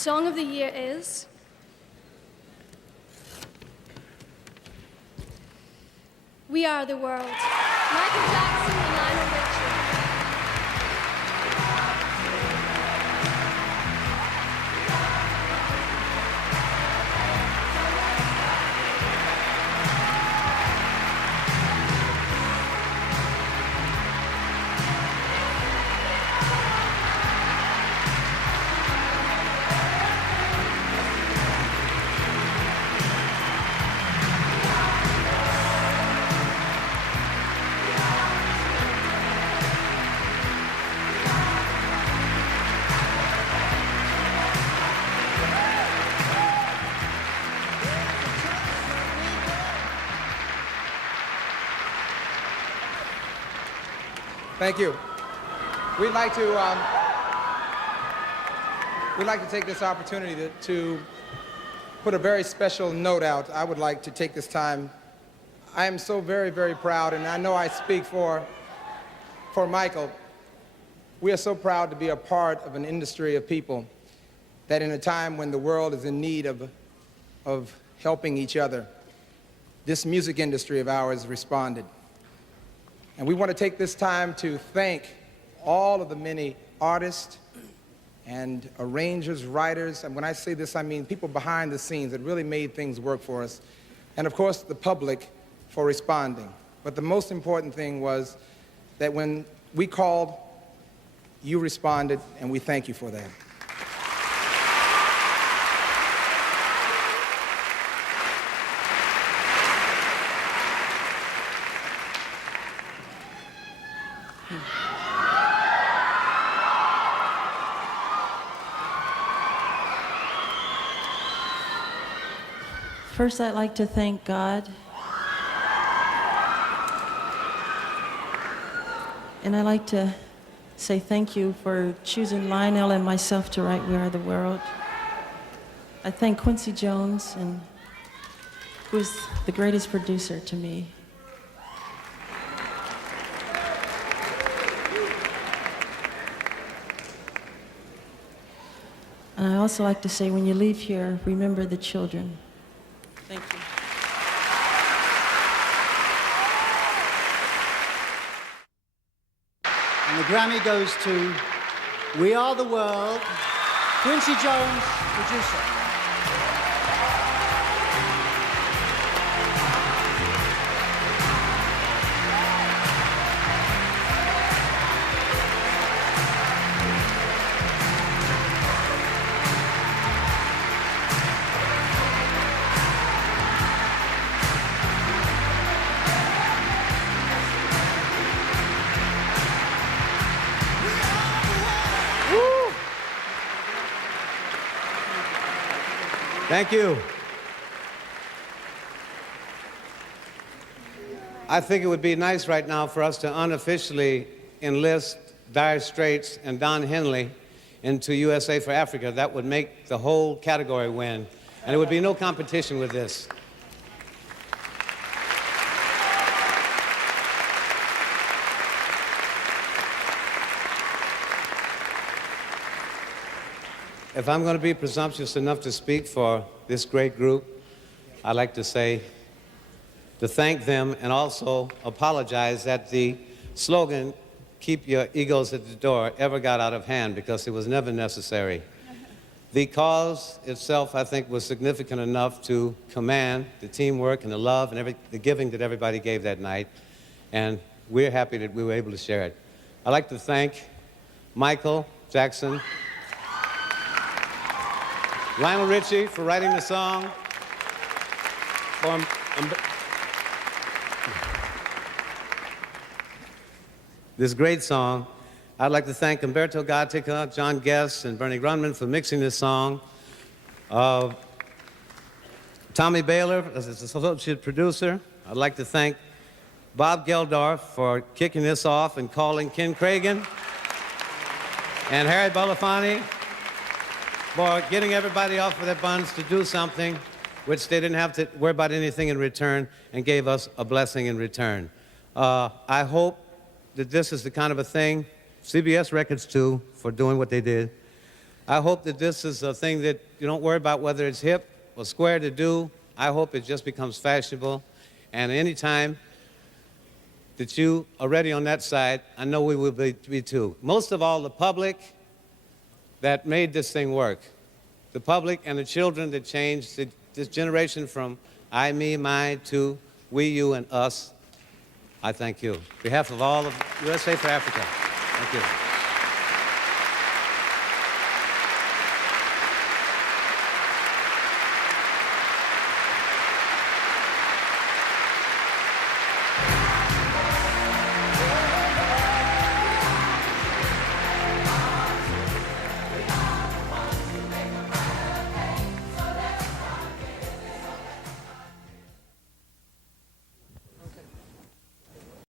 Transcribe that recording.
Song of the year is We Are the World. Michael Jackson and Lionel Richie. Thank you. We'd like to take this opportunity to put a very special note out. I would like to take this time. I am so very, very proud, and I know I speak for Michael. We are so proud to be a part of an industry of people that in a time when the world is in need of helping each other, this music industry of ours responded. And we want to take this time to thank all of the many artists and arrangers, writers, and when I say this, I mean people behind the scenes that really made things work for us, and of course the public for responding. But the most important thing was that when we called, you responded, and we thank you for that. First, I'd like to thank God. And I'd like to say thank you for choosing Lionel and myself to write We Are the World. I thank Quincy Jones, who is the greatest producer to me. And I also like to say, when you leave here, remember the children. Thank you. And the Grammy goes to We Are the World, Quincy Jones, producer. Thank you. I think it would be nice right now for us to unofficially enlist Dire Straits and Don Henley into USA for Africa. That would make the whole category win, and there would be no competition with this. If I'm going to be presumptuous enough to speak for this great group, I'd like to thank them and also apologize that the slogan, "Keep your egos at the door," ever got out of hand, because it was never necessary. The cause itself, I think, was significant enough to command the teamwork and the love and the giving that everybody gave that night, and we're happy that we were able to share it. I'd like to thank Michael Jackson, Lionel Richie for writing the song, this great song. I'd like to thank Umberto Gatica, John Guest, and Bernie Grunman for mixing this song. Tommy Baylor as his associate producer. I'd like to thank Bob Geldorf for kicking this off and calling Ken Cragen, and Harry Belafonte for getting everybody off of their buns to do something which they didn't have to worry about anything in return, and gave us a blessing in return. I hope that this is the kind of a thing, CBS Records too, for doing what they did. I hope that this is a thing that you don't worry about whether it's hip or square to do. I hope it just becomes fashionable. And any time that you are ready on that side, I know we will be too. Most of all, the public that made this thing work. The public and the children that changed this generation from I, me, mine to we, you, and us. I thank you. On behalf of all of USA for Africa, thank you.